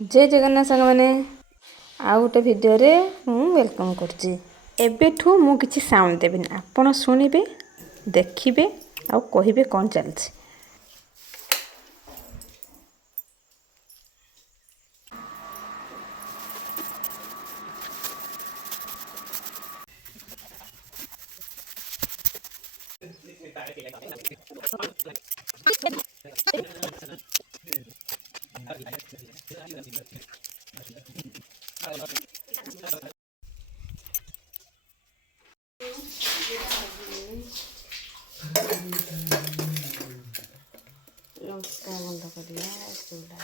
जय जगन्नाथ सांग मैंने आउ गोटे भिडियो वेलकम करची। एबेठू मु किसी साउंड देविनी, आपण शुणिबे देखिबे आउ कहिबे कौन चलछि। लंका बंद कर दिया चूड़ा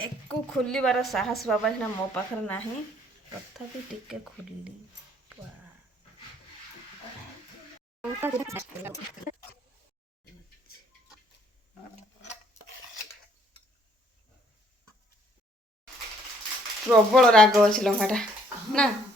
एकु खोलिबार साहस बाबा सिना मो पाखर नाही, तथापि टिके खोली। प्रबल राग अच्छी लंकाटा ना।